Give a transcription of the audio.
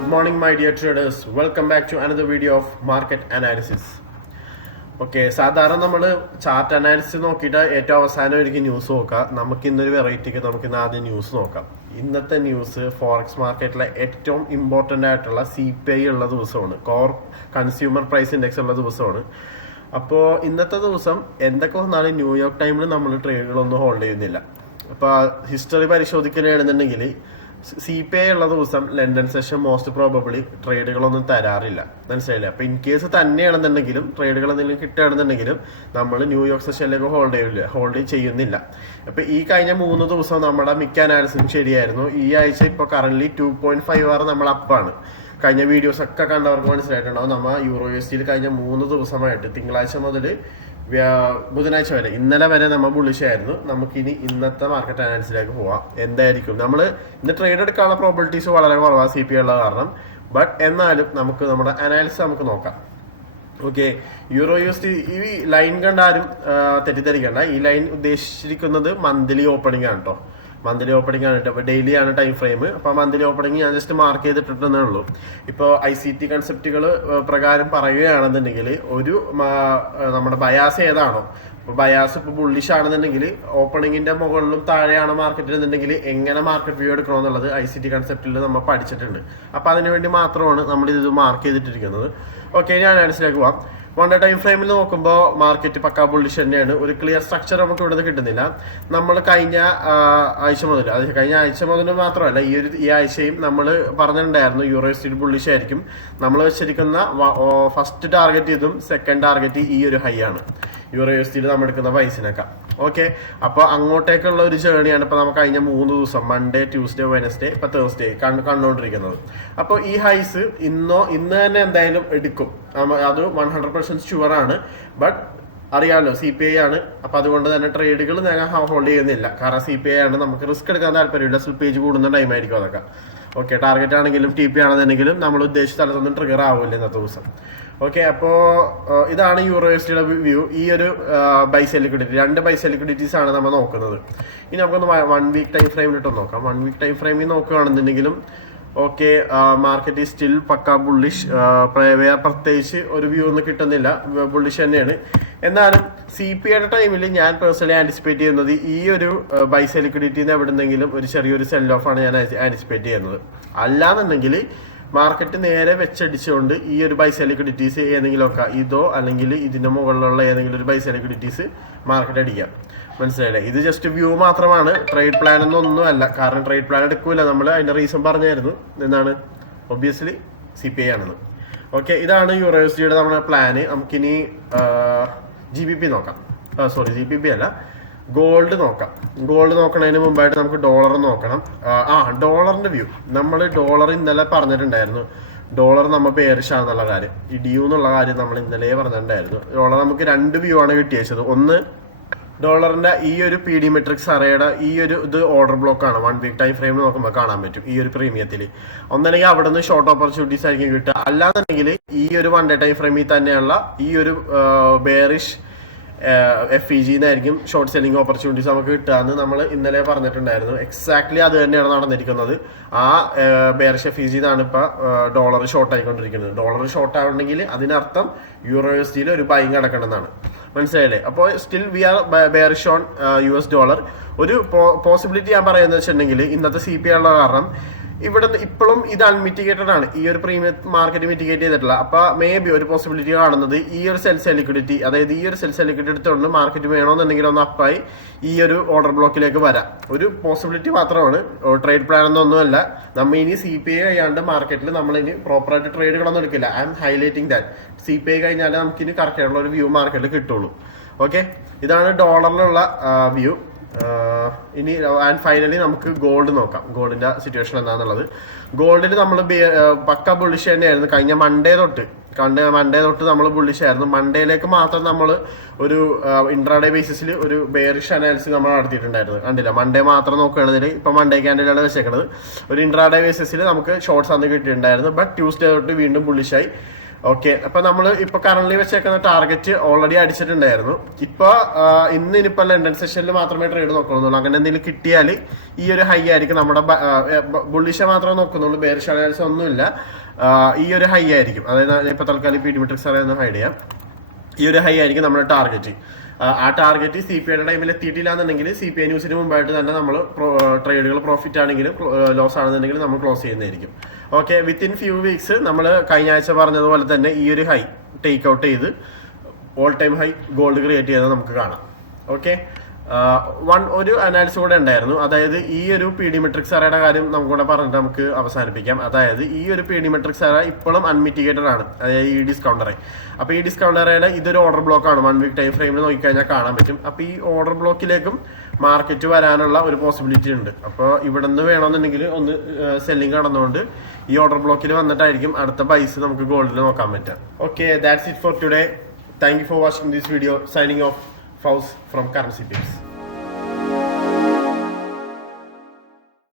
Good morning, my dear traders. Welcome back to another video of market analysis. Okay, സാധാരണ നമ്മൾ chart analysis നോക്കിയിട്ട് ഏറ്റവും അവസാനം ഒരിക്കൽ ന്യൂസ് നോക്കാം. നമുക്ക് ഇന്നൊരു വെറൈറ്റിക്ക് നമുക്കിന്ന് ആദ്യം ന്യൂസ് നോക്കാം. ഇന്നത്തെ ന്യൂസ് ഫോറക്സ് മാർക്കറ്റിലെ ഏറ്റവും ഇമ്പോർട്ടൻ്റ് ആയിട്ടുള്ള CPI ഉള്ള ദിവസമാണ്, കോർ കൺസ്യൂമർ പ്രൈസ് ഇൻഡെക്സ് ഉള്ള ദിവസമാണ്. അപ്പോൾ ഇന്നത്തെ ദിവസം എന്തൊക്കെ വന്നാലും ന്യൂയോർക്ക് ടൈമിൽ നമ്മൾ ട്രേഡുകളൊന്നും ഹോൾഡ് ചെയ്യുന്നില്ല. അപ്പോൾ ഹിസ്റ്ററി പരിശോധിക്കുകയാണെന്നുണ്ടെങ്കിൽ CPI ഉള്ള ദിവസം ലണ്ടൻ സെഷൻ മോസ്റ്റ് പ്രോബബ്ലി ട്രേഡുകളൊന്നും തരാറില്ല, മനസ്സിലായില്ല. അപ്പോൾ ഇൻ കേസ് തന്നെയാണെന്നുണ്ടെങ്കിലും ട്രേഡുകൾ എന്തെങ്കിലും കിട്ടുകയാണെന്നുണ്ടെങ്കിലും നമ്മൾ ന്യൂയോർക്ക് സെഷനിലേക്ക് ഹോൾഡ് ചെയ്യുന്നില്ല. അപ്പോൾ ഈ കഴിഞ്ഞ 3 ദിവസം നമ്മുടെ മിക്ക അനാലിസിസും ശരിയായിരുന്നു. ഈ ആഴ്ച ഇപ്പോൾ കറന്റ് 2.5 നമ്മൾ അപ്പാണ്. കഴിഞ്ഞ വീഡിയോസ് ഒക്കെ കണ്ടവർക്ക് മനസ്സിലായിട്ടുണ്ടാവും. നമ്മൾ EURUSD കഴിഞ്ഞ 3 ദിവസമായിട്ട് തിങ്കളാഴ്ച മുതൽ ബുധനാഴ്ച വരെ, ഇന്നലെ വരെ നമ്മൾ ബുള്ളിഷ് ആയിരുന്നു. നമുക്കിനി ഇന്നത്തെ മാർക്കറ്റ് അനാലിസിസിലേക്ക് പോവാം. എന്തായിരിക്കും നമ്മൾ ഇന്ന് ട്രേഡ് എടുക്കാനുള്ള പ്രോബിലിറ്റീസ് വളരെ കുറവാണ് CPI ഉള്ള കാരണം. ബട്ട് എന്നാലും നമുക്ക് നമ്മുടെ അനാലിസിസ് നമുക്ക് നോക്കാം. ഓക്കെ, EURUSD ഈ ലൈൻ കണ്ടാലും തെറ്റിദ്ധരിക്കണ്ട. ഈ ലൈൻ ഉദ്ദേശിച്ചിരിക്കുന്നത് മന്ത്ലി ഓപ്പണിംഗ് ആണ് കേട്ടോ. മന്ത്ലി ഓപ്പണിംഗ് ആണ് കേട്ടോ. അപ്പോൾ ഡെയിലി ആണ് ടൈം ഫ്രെയിം. അപ്പോൾ മന്ത്ലി ഓപ്പണിംഗ് ഞാൻ ജസ്റ്റ് മാർക്ക് ചെയ്തിട്ടിട്ടേ ഉള്ളൂ. ഇപ്പോൾ ICT കൺസെപ്റ്റുകൾ പ്രകാരം പറയുകയാണെന്നുണ്ടെങ്കിൽ ഒരു നമ്മുടെ ബയാസ് ഏതാണോ, ഇപ്പോൾ ബയാസ് ഇപ്പോൾ ബുള്ളിഷ് ആണെന്നുണ്ടെങ്കിൽ ഓപ്പണിങ്ങിന്റെ മുകളിലും താഴെയാണ് മാർക്കറ്റിൽ എന്നുണ്ടെങ്കിൽ എങ്ങനെ മാർക്കറ്റ് വ്യൂ എടുക്കണമെന്നുള്ളത് ICT കൺസെപ്റ്റിൽ നമ്മൾ പഠിച്ചിട്ടുണ്ട്. അപ്പോൾ അതിനുവേണ്ടി മാത്രമാണ് നമ്മൾ ഇത് മാർക്ക് ചെയ്തിട്ടിരിക്കുന്നത്. ഓക്കെ, ഞാൻ അനാലിസിസിലേക്ക് പോവാം. 1 ഡേ ടൈം ഫ്രെയിമിൽ നോക്കുമ്പോൾ മാർക്കറ്റ് പക്കാ ബുള്ളിഷ് തന്നെയാണ്. ഒരു ക്ലിയർ സ്ട്രക്ചർ നമുക്ക് ഇവിടെ കിട്ടുന്നില്ല. നമ്മൾ കഴിഞ്ഞ ആഴ്ച മുതൽ മാത്രമല്ല ഈ ആഴ്ചയും നമ്മൾ പറഞ്ഞിട്ടുണ്ടായിരുന്നു EURUSD ബുള്ളിഷ് ആയിരിക്കും. നമ്മൾ വെച്ചിരിക്കുന്ന ഫസ്റ്റ് ടാർഗറ്റ് ഇതും സെക്കൻഡ് ടാർഗറ്റ് ഈ ഒരു ഹൈ ആണ് EURUSD നമ്മൾ എടുക്കുന്ന പൈസനൊക്കെ. ഓക്കെ, അപ്പോൾ അങ്ങോട്ടേക്കുള്ള ഒരു ജേണിയാണ് ഇപ്പോൾ നമുക്ക് കഴിഞ്ഞ 3 ദിവസം മൺഡേ, ട്യൂസ്ഡേ, വെനസ്ഡേ, ഇപ്പോൾ തേഴ്സ്ഡേ കണ്ടുകൊണ്ടിരിക്കുന്നത്. അപ്പോൾ ഈ ഹൈസ് ഇന്ന് തന്നെ എന്തായാലും എടുക്കും, അത് 100% ഷുവർ ആണ്. ബട്ട് അറിയാമല്ലോ CPI ആണ്. അപ്പോൾ അതുകൊണ്ട് തന്നെ ട്രേഡുകൾ ഞാൻ ഹോൾഡ് ചെയ്യുന്നില്ല. കാരണം CPI ആണ്, നമുക്ക് റിസ്ക് എടുക്കാൻ താല്പര്യമില്ല. സ്ലിപ്പേജ് കൂടുന്ന ടൈമായിരിക്കും അതൊക്കെ. ഓക്കെ, ടാർഗറ്റ് ആണെങ്കിലും TP ആണെന്നുണ്ടെങ്കിലും നമ്മൾ ഉദ്ദേശിച്ച സ്ഥലത്തൊന്നും ട്രിഗർ ആവില്ല ഇന്നത്തെ ദിവസം. ഓക്കെ, അപ്പോൾ ഇതാണ് EURUSD വ്യൂ. ഈ ഒരു ബൈസെൽ ലിക്വിഡിറ്റി, 2 ബൈസെൽ ലിക്വിഡിറ്റീസ് ആണ് നമ്മൾ നോക്കുന്നത്. ഇനി നമുക്കൊന്ന് 1 വീക്ക് ടൈം ഫ്രെയിമിലിട്ട് നോക്കാം. 1 വീക്ക് ടൈം ഫ്രെയിമിൽ നോക്കുകയാണെന്നുണ്ടെങ്കിലും ഓക്കെ, മാർക്കറ്റ് സ്റ്റിൽ പക്ക ബുള്ളിഷ്. പ്രത്യേകിച്ച് ഒരു വ്യൂ ഒന്നും കിട്ടുന്നില്ല, ബുള്ളിഷ് തന്നെയാണ്. എന്നാലും CPIയുടെ ടൈമിൽ ഞാൻ പേഴ്സണലി ആൻറ്റിസിപ്പേറ്റ് ചെയ്യുന്നത് ഈ ഒരു ബൈസെൽ ലിക്വിഡിറ്റിന്ന് എവിടെന്നെങ്കിലും ഒരു ചെറിയൊരു സെൽ ഓഫ് ആണ് ഞാൻ ആൻറ്റിസിപ്പേറ്റ് ചെയ്യുന്നത്. അല്ലാന്നുണ്ടെങ്കിൽ മാർക്കറ്റ് നേരെ വെച്ചടിച്ചുകൊണ്ട് ഈ ഒരു ബൈസെൽ ലിക്വിഡിറ്റീസ് ഏതെങ്കിലുമൊക്കെ ഇതോ അല്ലെങ്കിൽ ഇതിന്റെ മുകളിലുള്ള ഏതെങ്കിലും ഒരു ബൈസെൽ ലിക്വിഡിറ്റീസ് മാർക്കറ്റ് അടിക്കാം. മനസ്സിലായില്ലേ? ഇത് ജസ്റ്റ് വ്യൂ മാത്രമാണ്, ട്രേഡ് പ്ലാൻ ഒന്നും അല്ല. കാരണം ട്രേഡ് പ്ലാൻ എടുക്കൂല നമ്മൾ. അതിന്റെ റീസൺ പറഞ്ഞായിരുന്നു, എന്താണ്, ഒബ്വിയസ്ലി CPI ആണെന്ന്. ഓക്കെ, ഇതാണ് EURUSDയുടെ നമ്മുടെ പ്ലാന്. നമുക്കിനി GBP നോക്കാം. GBP അല്ല, ഗോൾഡ് നോക്കാം. ഗോൾഡ് നോക്കണതിന് മുമ്പായിട്ട് നമുക്ക് ഡോളർ നോക്കണം. ഡോളറിന്റെ വ്യൂ. നമ്മൾ ഡോളർ ഇന്നലെ പറഞ്ഞിട്ടുണ്ടായിരുന്നു. ഡോളർ നമ്മൾ ബെയറിഷ് ആണെന്നുള്ള കാര്യം, ഈ ഡ്യൂ എന്നുള്ള കാര്യം നമ്മൾ ഇന്നലെ പറഞ്ഞിട്ടുണ്ടായിരുന്നു. ഡോളർ നമുക്ക് 2 വ്യൂ ആണ് കിട്ടിയത്. ഒന്ന്, ഡോളറിന്റെ ഈ ഒരു PD മെട്രിക്സ് അറയുടെ ഈ ഒരു ഓർഡർ ബ്ലോക്ക് ആണ്. 1 വീക്ക് ടൈം ഫ്രെയിമിൽ നോക്കുമ്പോൾ കാണാൻ പറ്റും ഈ ഒരു പ്രീമിയത്തിൽ. ഒന്നല്ലെങ്കിൽ അവിടെ നിന്ന് ഷോർട്ട് ഓപ്പർച്യൂണിറ്റീസ് ആയിരിക്കും കിട്ടുക. അല്ലാന്നുണ്ടെങ്കിൽ ഈ ഒരു 1 ഡേ ടൈം ഫ്രെയിമിൽ തന്നെയുള്ള ഈ ഒരു ബെയറിഷ് FEG എന്നായിരിക്കും ഷോർട്ട് സെല്ലിംഗ് ഓപ്പർച്യൂണിറ്റീസ് നമുക്ക് കിട്ടുകയെന്ന് നമ്മൾ ഇന്നലെ പറഞ്ഞിട്ടുണ്ടായിരുന്നു. എക്സാക്ട്ലി അത് തന്നെയാണ് നടന്നിരിക്കുന്നത്. ആ ബെയറിഷ് FEG എന്നാണ് ഇപ്പോൾ ഡോളർ ഷോർട്ട് ആയിക്കൊണ്ടിരിക്കുന്നത്. ഡോളർ ഷോർട്ട് ആവണമെങ്കിൽ അതിനർത്ഥം EURUSDയിൽ ഒരു ബൈങ് നടക്കണമെന്നാണ്. മനസ്സിലായില്ലേ? അപ്പോൾ still we are bearish on US dollar. ഒരു പോസിബിലിറ്റി ഞാൻ പറയുന്നത് വെച്ചിട്ടുണ്ടെങ്കിൽ ഇന്നത്തെ CPI ഉള്ള കാരണം ഇവിടെ ഇപ്പോഴും ഇത് അൺമിറ്റിഗേറ്റഡ് ആണ്. ഈ ഒരു പ്രീമിയം മാർക്കറ്റ് മിറ്റിഗേറ്റ് ചെയ്തിട്ടില്ല. അപ്പോൾ മേ ബി ഒരു പോസിബിലിറ്റി കാണുന്നത് ഈ ഒരു സെൽ ലിക്വിഡിറ്റി, അതായത് ഈ ഒരു സെൽ ലിക്വിഡിറ്റി എടുത്തുകൊണ്ട് മാർക്കറ്റ് വേണമെന്നുണ്ടെങ്കിൽ ഒന്ന് അപ്പായി ഈ ഒരു ഓർഡർ ബ്ലോക്കിലേക്ക് വരാം. ഒരു പോസിബിലിറ്റി മാത്രമാണ്, ട്രേഡ് പ്ലാൻ ഒന്നുമല്ല. നമ്മൾ ഇനി CPI കഴിയാണ്ട് മാർക്കറ്റിൽ നമ്മൾ ഇനി പ്രോപ്പറായിട്ട് ട്രേഡുകളൊന്നും എടുക്കില്ല. I M highlighting that. CPI കഴിഞ്ഞാൽ നമുക്കിനി കറക്റ്റ് ആയിട്ടുള്ള ഒരു വ്യൂ മാർക്കറ്റിൽ കിട്ടുള്ളൂ. ഓക്കെ, ഇതാണ് ഡോളറിലുള്ള വ്യൂ. ഇനി ആൻഡ് ഫൈനലി നമുക്ക് ഗോൾഡ് നോക്കാം. ഗോൾഡിന്റെ സിറ്റുവേഷൻ എന്താണെന്നുള്ളത്. ഗോൾഡിൽ നമ്മൾ പക്ക ബുള്ളിഷ് തന്നെയായിരുന്നു കഴിഞ്ഞ മൺഡേ തൊട്ട് നമ്മൾ ബുള്ളിഷ് ആയിരുന്നു. മൺഡേയിലേക്ക് മാത്രം നമ്മൾ ഒരു ഇൻട്രാഡേ ബേസിസിൽ ഒരു ബെയറിഷ് അനാലിസിസ് നമ്മൾ നടത്തിയിട്ടുണ്ടായിരുന്നു. കണ്ടില്ല, മൺഡേ മാത്രം നോക്കുകയാണെങ്കിൽ ഇപ്പൊ മൺഡേ ക്യാൻഡിലാണ് വെച്ചേക്കുന്നത്. ഒരു ഇൻട്രാഡേ ബേസിസിൽ നമുക്ക് ഷോർട്ട്സ് അന്ന് കിട്ടിയിട്ടുണ്ടായിരുന്നു. ബട്ട് ട്യൂസ്ഡേ തൊട്ട് വീണ്ടും ബുള്ളിഷായി. ഓക്കെ, അപ്പൊ നമ്മൾ ഇപ്പൊ കറന്റ് വെച്ചേക്കുന്ന ടാർഗറ്റ് ഓൾറെഡി അടിച്ചിട്ടുണ്ടായിരുന്നു. ഇപ്പൊ ഇനിയിപ്പോ ലണ്ടൻ സെഷനിൽ മാത്രമേ ട്രേഡ് നോക്കുന്നുള്ളൂ. അങ്ങനെ എന്തെങ്കിലും കിട്ടിയാൽ ഈ ഒരു ഹൈ ആയിരിക്കും. നമ്മുടെ ബുള്ളിഷ മാത്രമേ നോക്കുന്നുള്ളൂ, ബെയറിഷ് അനാലിസിസ് ഒന്നുമില്ല. ഈ ഒരു ഹൈ ആയിരിക്കും. അതായത് ഇപ്പൊ തൽക്കാലം പീഡി മെട്രിക്സ് അറിയാവുന്ന ഹൈഡ് ചെയ്യാം. ഈ ഒരു ഹൈ ആയിരിക്കും നമ്മുടെ ടാർഗറ്റ്. ആ ടാർഗറ്റ് CPI ടൈമിൽ എത്തിയിട്ടില്ല എന്നുണ്ടെങ്കിൽ CPI ന്യൂസിന് മുമ്പായിട്ട് തന്നെ നമ്മൾ ട്രേഡുകൾ പ്രോഫിറ്റ് ആണെങ്കിലും ലോസ് ആണെന്നുണ്ടെങ്കിൽ നമ്മൾ ക്ലോസ് ചെയ്യുന്നതായിരിക്കും. ഓക്കെ, വിത്തിൻ ഫ്യൂ വീക്സ് നമ്മൾ കഴിഞ്ഞ ആഴ്ച പറഞ്ഞതുപോലെ തന്നെ ഈ ഒരു ഹൈ ടേക്ക് ഔട്ട് ചെയ്ത് all time high gold create ചെയ്യുന്നത് നമുക്ക് കാണാം. ഓക്കെ, ഒരു അനാലിസിസ് കൂടെ ഉണ്ടായിരുന്നു. അതായത് ഈ ഒരു PD മെട്രിക്സ് അറയുടെ കാര്യം നമുക്കൂടെ പറഞ്ഞിട്ട് നമുക്ക് അവസാനിപ്പിക്കാം. അതായത് ഈ ഒരു PD മെട്രിക്സ് അറ ഇപ്പോഴും അൺമിറ്റിഗേറ്റഡ് ആണ്, അതായത് ഈ ഡിസ്കൗണ്ട് അറ. അപ്പോൾ ഈ ഡിസ്കൗണ്ട് അറയുടെ ഇതൊരു ഓർഡർ ബ്ലോക്ക് ആണ്. 1 വീക്ക് ടൈം ഫ്രെയിമിൽ നോക്കിക്കഴിഞ്ഞാൽ കാണാൻ പറ്റും. അപ്പോൾ ഈ ഓർഡർ ബ്ലോക്കിലേക്കും മാർക്കറ്റ് വരാനുള്ള ഒരു പോസിബിലിറ്റി ഉണ്ട്. അപ്പോൾ ഇവിടെ നിന്ന് വേണമെന്നുണ്ടെങ്കിൽ ഒന്ന് സെല്ലിംഗ് കടന്നുകൊണ്ട് ഈ ഓർഡർ ബ്ലോക്കിൽ വന്നിട്ടായിരിക്കും അടുത്ത ബൈസ് നമുക്ക് ഗോൾഡിൽ നോക്കാൻ പറ്റുക. Okay, that's it for today. Thank you for watching this video. Signing off, Faust from Currency Pips.